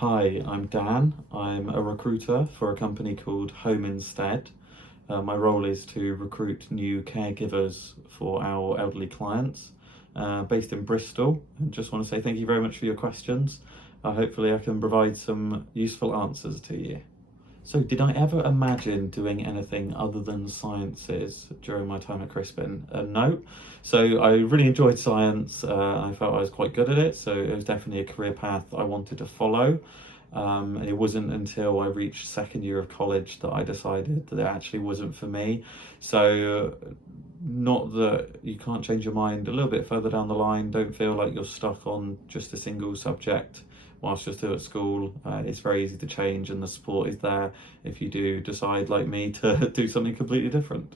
Hi, I'm Dan. I'm a recruiter for a company called Home Instead. My role is to recruit new caregivers for our elderly clients based in Bristol. And just want to say thank you very much for your questions. Hopefully, I can provide some useful answers to you. So, did I ever imagine doing anything other than sciences during my time at Crispin? No. So, I really enjoyed science. I felt I was quite good at it. So, it was definitely a career path I wanted to follow. It wasn't until I reached second year of college that I decided that it actually wasn't for me. So, not that you can't change your mind a little bit further down the line. Don't feel like you're stuck on just a single subject whilst you're still at school. It's very easy to change, and the support is there if you do decide, like me, to do something completely different.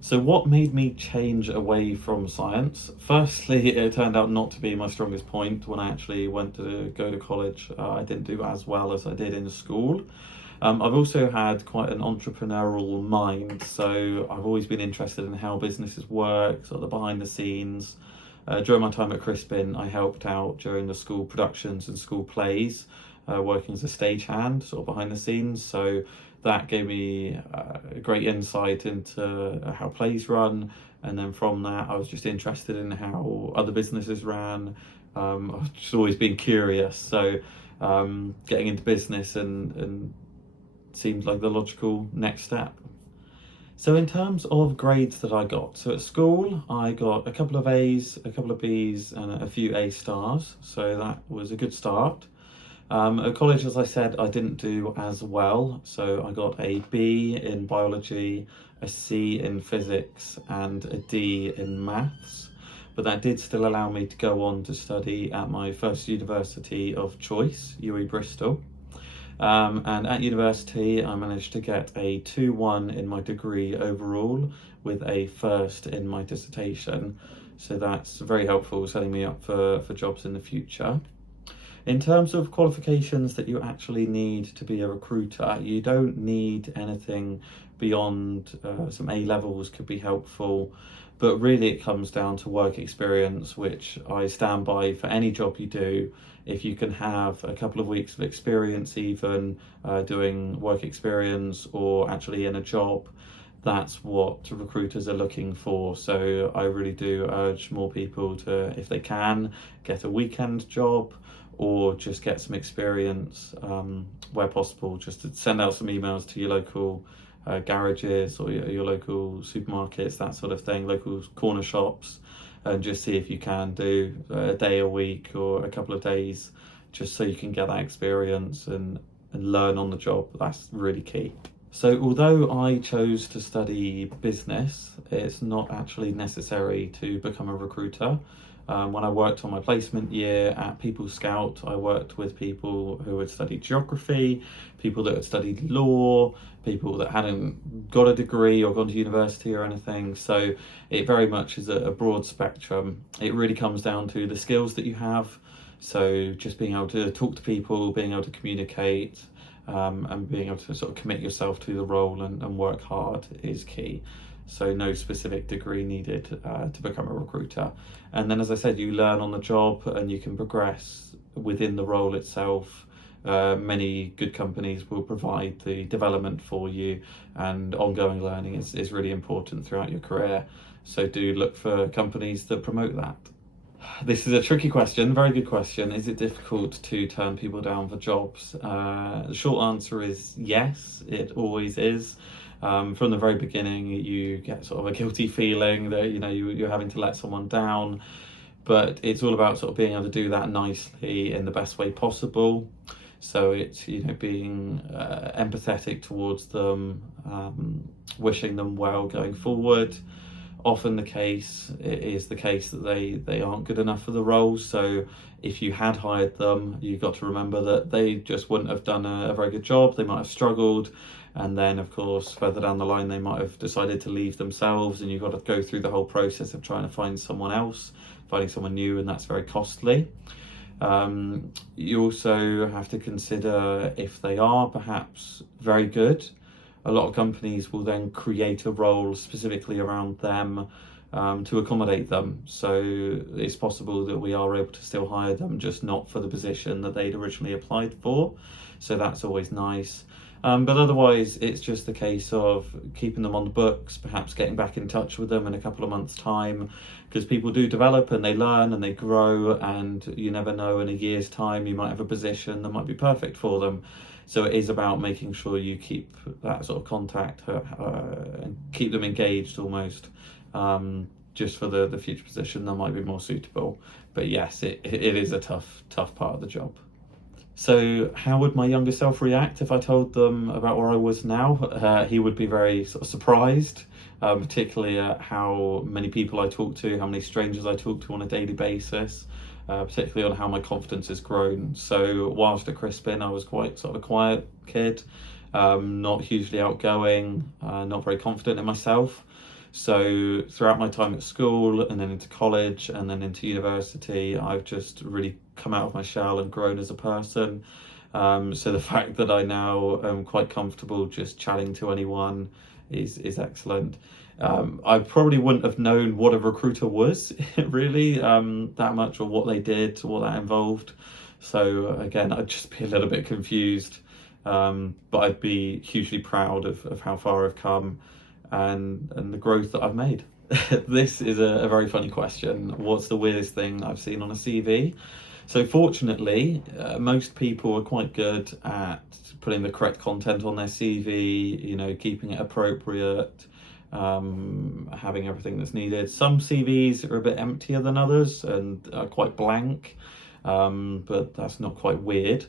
So, what made me change away from science? Firstly, it turned out not to be my strongest point when I actually went to go to college. I didn't do as well as I did in school. I've also had quite an entrepreneurial mind, so I've always been interested in how businesses work, sort of the behind the scenes. During my time at Crispin, I helped out during the school productions and school plays, working as a stagehand, sort of behind the scenes. So that gave me a great insight into how plays run. And then from that, I was just interested in how other businesses ran. I've just always been curious. So getting into business and seemed like the logical next step. So in terms of grades that I got, so at school I got a couple of A's, a couple of B's and a few A stars, so that was a good start. At college, as I said, I didn't do as well, so I got a B in biology, a C in physics and a D in maths, but that did still allow me to go on to study at my first university of choice, UWE Bristol. And at university, I managed to get a 2-1 in my degree overall with a first in my dissertation. So that's very helpful, setting me up for jobs in the future. In terms of qualifications that you actually need to be a recruiter, you don't need anything beyond some A levels could be helpful, but really it comes down to work experience, which I stand by for any job you do. If you can have a couple of weeks of experience, even doing work experience or actually in a job, that's what recruiters are looking for. So I really do urge more people to, if they can, get a weekend job or just get some experience where possible, just to send out some emails to your local garages or your local supermarkets, that sort of thing, local corner shops, and just see if you can do a day a week or a couple of days, just so you can get that experience and learn on the job. That's really key. So although I chose to study business, it's not actually necessary to become a recruiter. When I worked on my placement year at People Scout, I worked with people who had studied geography, people that had studied law, people that hadn't got a degree or gone to university or anything. So it very much is a broad spectrum. It really comes down to the skills that you have. So just being able to talk to people, being able to communicate, and being able to sort of commit yourself to the role and work hard is key. So no specific degree needed to become a recruiter. And then, as I said, you learn on the job and you can progress within the role itself. Many good companies will provide the development for you, and ongoing learning is really important throughout your career. So do look for companies that promote that. This is a tricky question, very good question. Is it difficult to turn people down for jobs? The short answer is yes, it always is. From the very beginning, you get sort of a guilty feeling that you're having to let someone down, but it's all about sort of being able to do that nicely in the best way possible. So it's being empathetic towards them, wishing them well going forward. Often the case is the case that they aren't good enough for the role. So if you had hired them, you've got to remember that they just wouldn't have done a very good job. They might have struggled. And then, of course, further down the line, they might have decided to leave themselves, and you've got to go through the whole process of trying to find someone else, finding someone new, and that's very costly. You also have to consider if they are perhaps very good. A lot of companies will then create a role specifically around them, to accommodate them. So it's possible that we are able to still hire them, just not for the position that they'd originally applied for. So that's always nice. But otherwise, it's just the case of keeping them on the books, perhaps getting back in touch with them in a couple of months' time, because people do develop and they learn and they grow, and you never know, in a year's time you might have a position that might be perfect for them. So it is about making sure you keep that sort of contact and keep them engaged almost, just for the future position that might be more suitable. But yes, it is a tough part of the job. So how would my younger self react if I told them about where I was now? He would be very sort of surprised, particularly at how many people I talk to, how many strangers I talk to on a daily basis, particularly on how my confidence has grown. So whilst at Crispin, I was quite sort of a quiet kid, not hugely outgoing, not very confident in myself. So throughout my time at school and then into college and then into university, I've just really come out of my shell and grown as a person. So the fact that I now am quite comfortable just chatting to anyone is excellent. I probably wouldn't have known what a recruiter was really, that much, or what they did, or what that involved. So again, I'd just be a little bit confused, but I'd be hugely proud of how far I've come and the growth that I've made. This is a very funny question. What's the weirdest thing I've seen on a CV? So fortunately, most people are quite good at putting the correct content on their CV, you know, keeping it appropriate, having everything that's needed. Some CVs are a bit emptier than others and are quite blank, but that's not quite weird.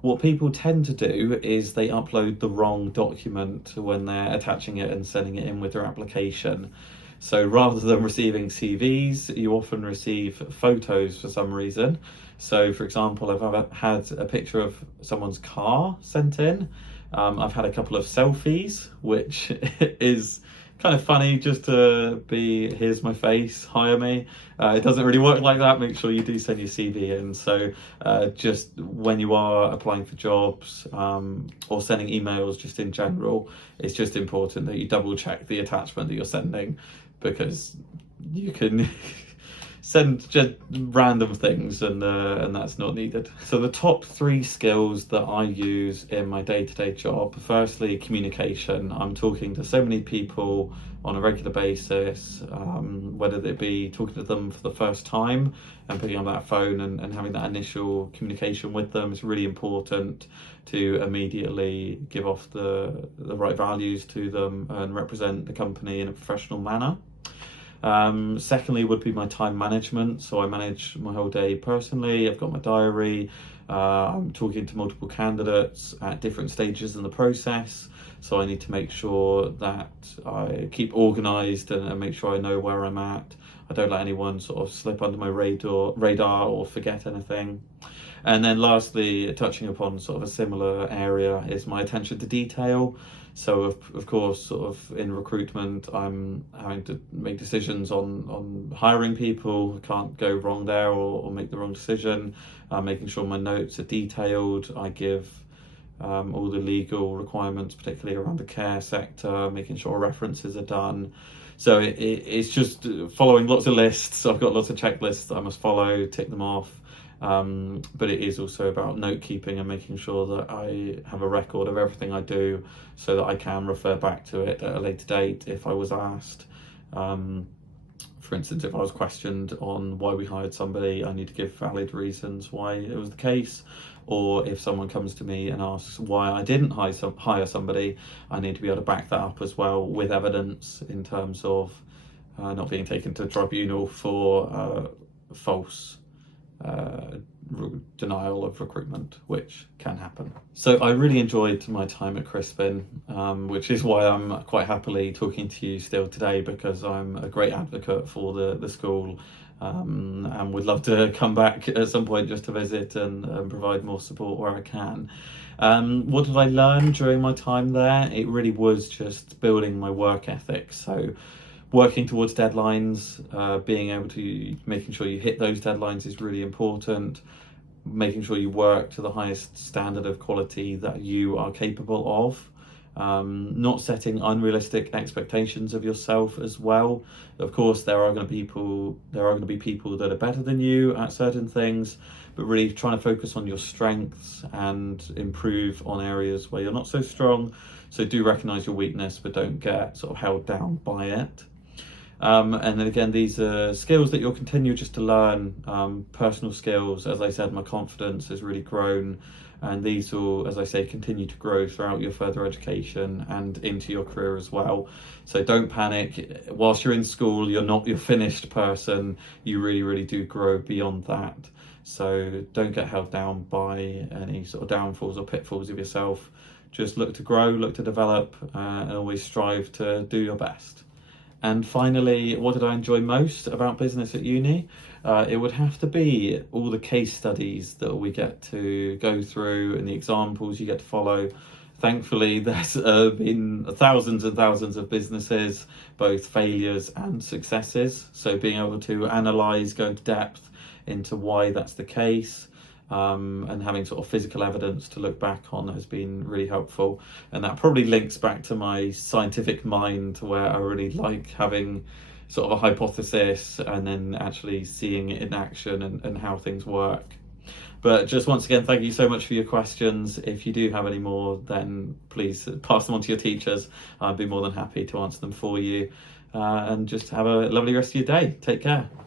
What people tend to do is they upload the wrong document when they're attaching it and sending it in with their application. So rather than receiving CVs, you often receive photos for some reason. So for example, I've had a picture of someone's car sent in. I've had a couple of selfies, which is kind of funny, just to be, here's my face, hire me. It doesn't really work like that. Make sure you do send your CV in. So just when you are applying for jobs, or sending emails just in general, it's just important that you double check the attachment that you're sending, because you can send just random things and that's not needed. So the top 3 skills that I use in my day-to-day job: firstly, communication. I'm talking to so many people on a regular basis, whether it be talking to them for the first time and picking up that phone and having that initial communication with them. It's really important to immediately give off the right values to them and represent the company in a professional manner. Secondly would be my time management. So I manage my whole day personally. I've got my diary. I'm talking to multiple candidates at different stages in the process. So I need to make sure that I keep organised and make sure I know where I'm at. I don't let anyone sort of slip under my radar or forget anything. And then lastly, touching upon sort of a similar area, is my attention to detail. So of course, sort of in recruitment, I'm having to make decisions on hiring people. I can't go wrong there or make the wrong decision. Making sure my notes are detailed. I give all the legal requirements, particularly around the care sector, making sure references are done. So it's just following lots of lists. I've got lots of checklists that I must follow, tick them off. But it is also about note keeping and making sure that I have a record of everything I do, so that I can refer back to it at a later date if I was asked. For instance, if I was questioned on why we hired somebody, I need to give valid reasons why it was the case. Or if someone comes to me and asks why I didn't hire somebody, I need to be able to back that up as well with evidence, in terms of not being taken to tribunal for false denial of recruitment, which can happen. So I really enjoyed my time at Crispin, which is why I'm quite happily talking to you still today, because I'm a great advocate for the school, and would love to come back at some point just to visit and provide more support where I can. What did I learn during my time there? It really was just building my work ethic. So working towards deadlines, being able to, making sure you hit those deadlines is really important. Making sure you work to the highest standard of quality that you are capable of. not setting unrealistic expectations of yourself as well. Of course, there are going to be people that are better than you at certain things, but really trying to focus on your strengths and improve on areas where you're not so strong. So do recognize your weakness, but don't get sort of held down by it. And then again, these are skills that you'll continue just to learn, personal skills. As I said, my confidence has really grown, and these will, as I say, continue to grow throughout your further education and into your career as well. So don't panic. Whilst you're in school, you're not your finished person. You really, really do grow beyond that. So don't get held down by any sort of downfalls or pitfalls of yourself. Just look to grow, look to develop, and always strive to do your best. And finally, what did I enjoy most about business at uni? It would have to be all the case studies that we get to go through and the examples you get to follow. Thankfully, there's been thousands and thousands of businesses, both failures and successes. So being able to analyse, go into depth into why that's the case, and having sort of physical evidence to look back on has been really helpful. And that probably links back to my scientific mind, where I really like having sort of a hypothesis and then actually seeing it in action and how things work. But just once again, thank you so much for your questions. If you do have any more, then please pass them on to your teachers. I'd be more than happy to answer them for you. And just have a lovely rest of your day. Take care.